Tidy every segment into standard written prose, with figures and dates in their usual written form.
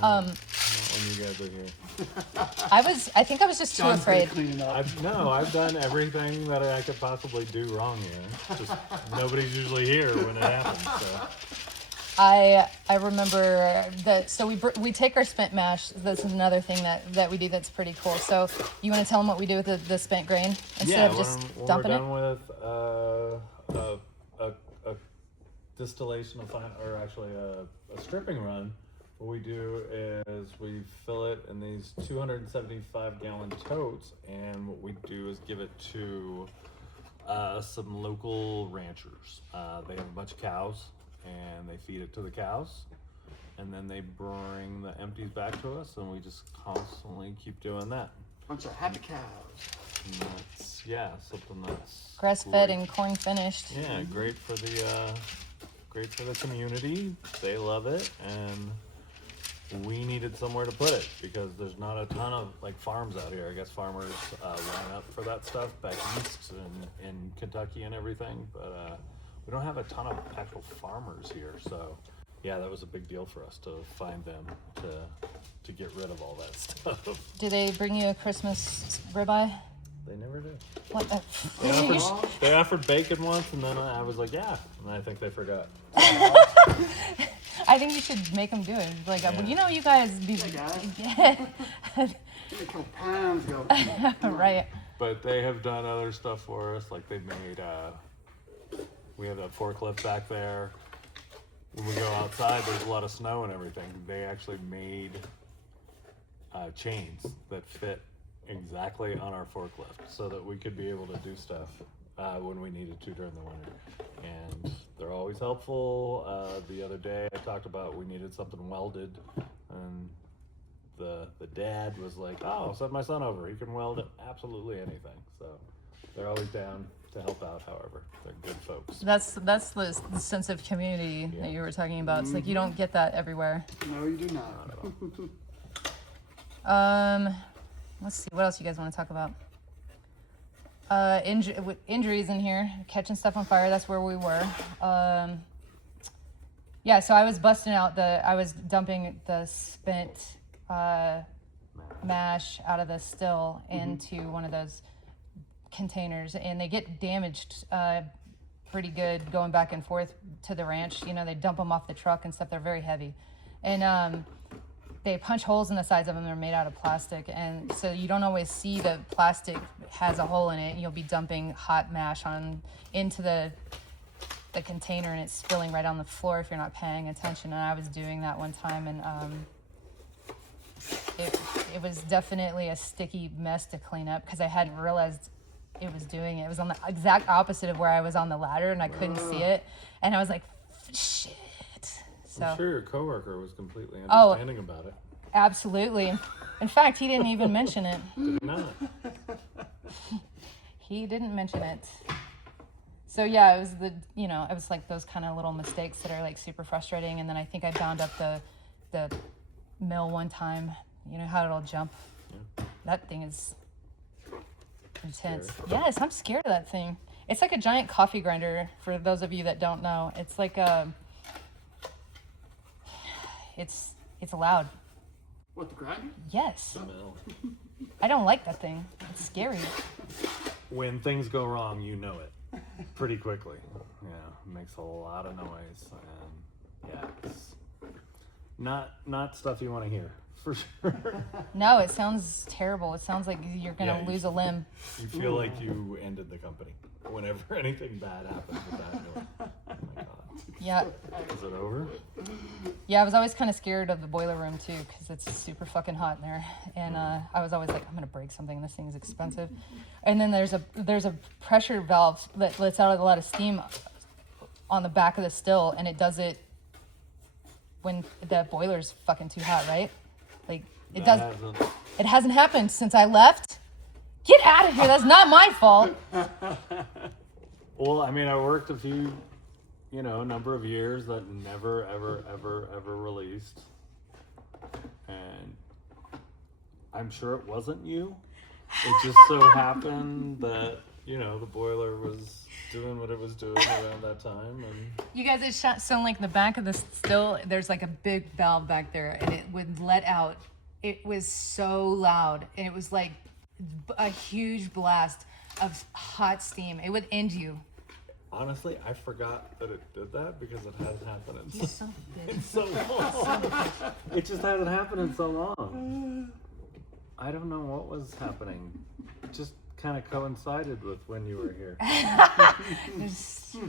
Not when you guys are here. I think I was just too afraid. I've done everything that I could possibly do wrong here. Just nobody's usually here when it happens. So. I remember that. So we take our spent mash. This is another thing that we do that's pretty cool. So you want to tell them what we do with the spent grain instead of just dumping it? When we're done with a distillation of or actually a stripping run, what we do is we fill it in these 275 gallon totes, and what we do is give it to some local ranchers. They have a bunch of cows, and they feed it to the cows, and then they bring the empties back to us, and we just constantly keep doing that. Bunch of happy cows. And that's, something that's grass-fed and corn finished. Yeah, great for the community. They love it, and we needed somewhere to put it because there's not a ton of farms out here. I guess farmers line up for that stuff back east and in Kentucky and everything, but we don't have a ton of actual farmers here. So yeah, that was a big deal for us to find them to get rid of all that stuff. Do they bring you a Christmas ribeye? They never do. What? They offered bacon once, and then I was like, yeah, and I think they forgot. I think you should make them do it. Well, you guys be. Hey guys. A couple pounds go. Right. But they have done other stuff for us. Like they made, we have that forklift back there. When we go outside, there's a lot of snow and everything. They actually made chains that fit exactly on our forklift so that we could be able to do stuff when we needed to during the winter. And they're always helpful. The other day I talked about we needed something welded, and the dad was like, oh, send my son over, he can weld absolutely anything. So they're always down to help out. However, they're good folks. That's the sense of community that you were talking about. It's like you don't get that everywhere. No, you do not. Let's see, what else you guys want to talk about? Injuries in here, catching stuff on fire. That's where we were. Yeah, so I was I was dumping the spent mash out of the still into one of those containers, and they get damaged pretty good going back and forth to the ranch. They dump them off the truck and stuff. They're very heavy, and they punch holes in the sides of them. They're made out of plastic, and so you don't always see the plastic has a hole in it. You'll be dumping hot mash into the container, and it's spilling right on the floor if you're not paying attention. And I was doing that one time, and it was definitely a sticky mess to clean up because I hadn't realized it was doing it. It was on the exact opposite of where I was on the ladder, and I couldn't see it, and I was like, shit. So, I'm sure your coworker was completely understanding about it. Absolutely. In fact, he didn't even mention it. Did he not? He didn't mention it. So yeah, it was it was like those kind of little mistakes that are like super frustrating. And then I think I bound up the mill one time. You know how it'll jump? Yeah. That thing is intense. Scary. Yes, I'm scared of that thing. It's like a giant coffee grinder for those of you that don't know. It's like it's loud. What, the grinder? Yes. The mill. I don't like that thing. It's scary. When things go wrong, you know it pretty quickly. Yeah, it makes a lot of noise, and yeah, it's not stuff you want to hear for sure. No, it sounds terrible. It sounds like you're gonna lose a limb. You feel like you ended the company whenever anything bad happens with that noise. Oh my god. Yeah. Is it over? Yeah, I was always kind of scared of the boiler room too because it's super fucking hot in there, and I was always like, I'm gonna break something. This thing's expensive. And then there's a pressure valve that lets out a lot of steam on the back of the still, and it does it when the boiler's fucking too hot, right? Like it does. It hasn't happened since I left. Get out of here. That's not my fault. Well, I mean, I worked a few, number of years that never, ever released. And I'm sure it wasn't you. It just so happened that, the boiler was doing what it was doing around that time, and You guys, it shot so like the back of the still. There's like a big valve back there, and it would let out. It was so loud, and it was like a huge blast of hot steam. It would end you. honestly, I forgot that it did that because it hasn't happened in You son of a bitch. so long. It just hasn't happened in so long. I don't know what was happening. It just kind of coincided with when you were here.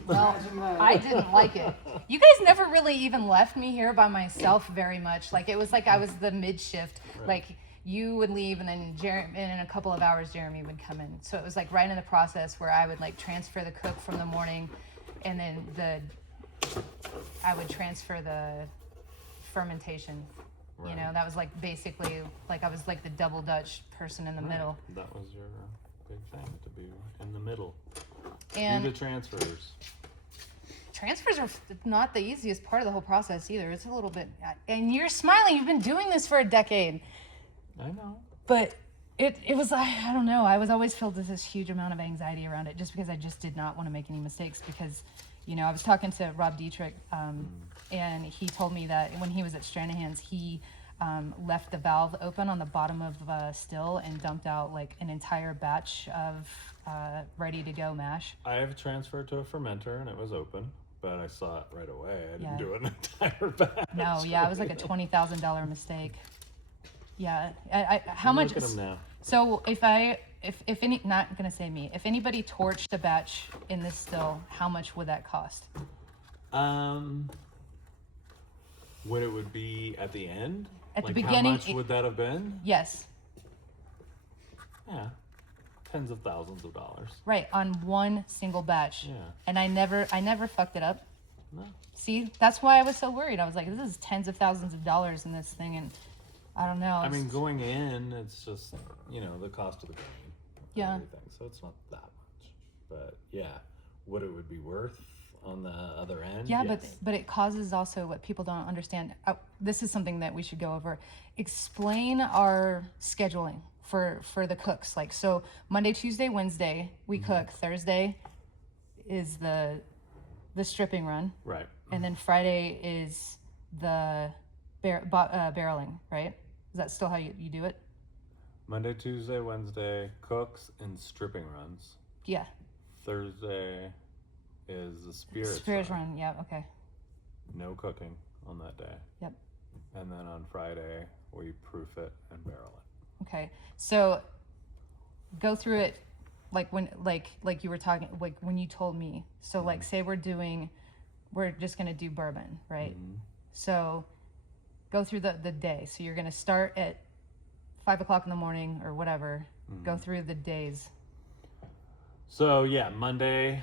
Well, I didn't like it. You guys never really even left me here by myself very much. Like it was like I was the mid shift. Right. Like you would leave, and then and in a couple of hours Jeremy would come in. So it was like right in the process where I would like transfer the cook from the morning, and then I would transfer the fermentation. You know, that was like basically like I was like the double Dutch person in the middle. That was your big thing, to be in the middle. And Do the transfers. transfers are not the easiest part of the whole process either. It's a little bit, and you're smiling. You've been doing this for a decade. I know. But it was, I don't know. I was always filled with this huge amount of anxiety around it just because I just did not want to make any mistakes because, you know, I was talking to Rob Dietrich and he told me that when he was at Stranahan's, he left the valve open on the bottom of still and dumped out like an entire batch of ready to go mash. I have transferred to a fermenter and it was open, but I saw it right away. I didn't Yeah. do an entire batch. No, yeah, it was like a $20,000 mistake. Yeah, I how much? Look at them now. So if any, not gonna say me, if anybody torched a batch in this still, how much would that cost? What it would be at the end? At the Like, beginning, how much would that have been? Yes, Yeah, tens of thousands of dollars. right, on one single batch. Yeah. And I never fucked it up. No. See, that's why I was so worried. I was like, this is tens of thousands of dollars in this thing, and I don't know. I mean, it's- going in, it's just, you know, the cost of the grain. and Yeah. Everything. So it's not that much. But yeah, what it would be worth on the other end. Yeah, yes. but it causes also what people don't understand. This is something that we should go over. Explain our scheduling for the cooks. Like, so Monday, Tuesday, Wednesday we cook. Thursday is the stripping run, Right. and then Friday is the barreling. Right? Is that still how you do it? Monday, Tuesday, Wednesday, cooks and stripping runs. Yeah. Thursday is the spirits Spirits run. Yeah. Okay. No cooking on that day. Yep. And then on Friday, we proof it and barrel it. Okay, so go through it like when like you were talking like when you told me. So like say we're just gonna do bourbon, right? So go through the day. So you're gonna start at 5 o'clock in the morning or whatever. Go through the days. So yeah, Monday,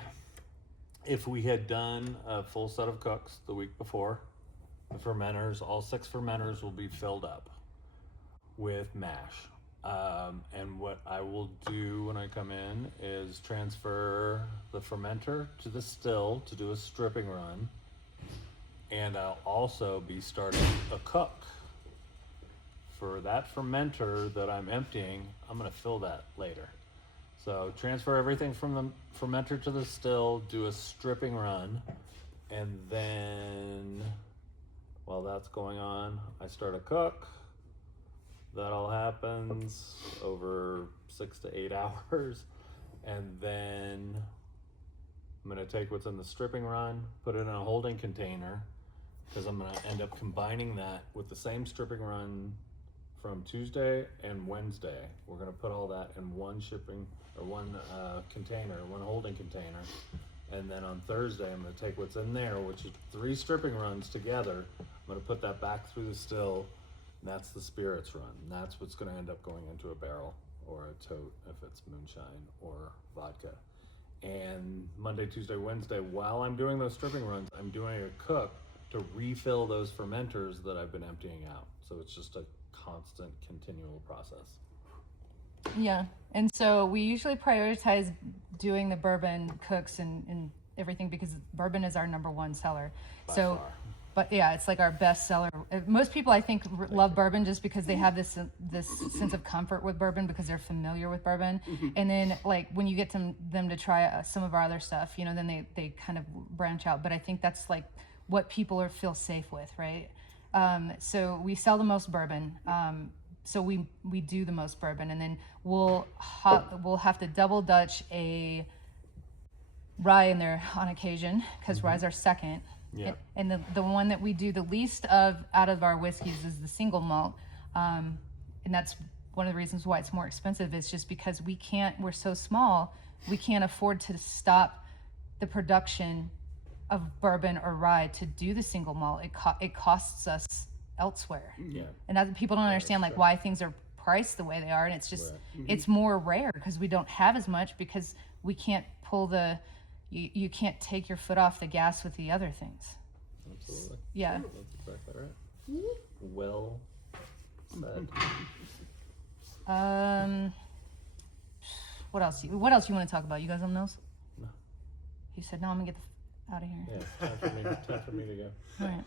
if we had done a full set of cooks the week before, the fermenters, all 6 fermenters will be filled up with mash. And what I will do when I come in is transfer the fermenter to the still to do a stripping run. And I'll also be starting a cook. For that fermenter that I'm emptying, I'm gonna fill that later. So transfer everything from the fermenter to the still, do a stripping run, and then while that's going on, I start a cook. That all happens over 6 to 8 hours, and then I'm gonna take what's in the stripping run, put it in a holding container, because I'm gonna end up combining that with the same stripping run from Tuesday and Wednesday. We're gonna put all that in one shipping or one container, one holding container, and then on Thursday I'm gonna take what's in there, which is 3 stripping runs together. I'm gonna put that back through the still, and that's the spirits run. And that's what's gonna end up going into a barrel or a tote if it's moonshine or vodka. And Monday, Tuesday, Wednesday, while I'm doing those stripping runs, I'm doing a cook to refill those fermenters that I've been emptying out. So it's just a constant, continual process. Yeah, and so we usually prioritize doing the bourbon cooks and everything because bourbon is our #1 seller. By So far. But yeah, it's like our best seller. Most people, I think, love bourbon just because they have this sense of comfort with bourbon because they're familiar with bourbon. And then like when you get them to try some of our other stuff, you know, then they kind of branch out. But I think that's like what people feel safe with, right? So we sell the most bourbon. So we do the most bourbon, and then we'll have to double Dutch a rye in there on occasion because rye's our second. Yeah. And the one that we do the least of out of our whiskeys is the single malt. And that's one of the reasons why it's more expensive is just because we're so small, we can't afford to stop the production of bourbon or rye to do the single malt. It costs us elsewhere. Yeah. And that people don't understand like why things are priced the way they are. And it's just, it's more rare because we don't have as much because we can't pull you can't take your foot off the gas with the other things. Absolutely. Yeah. That's exactly right. Well said. What else you want to talk about? You got something else? No. You said no. I'm gonna get out of here. Yeah, time for me to go. All right.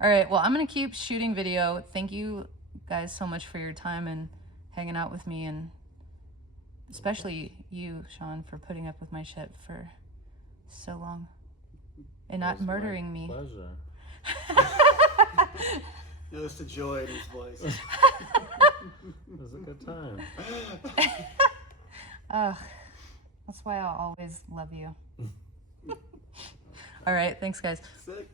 All right. Well, I'm gonna keep shooting video. Thank you guys so much for your time and hanging out with me, and especially you, Shawn, for putting up with my shit for so long and not murdering me. Pleasure. Notice the joy in his voice. It was a good time. That's why I'll always love you. All right. Thanks, guys. Sick.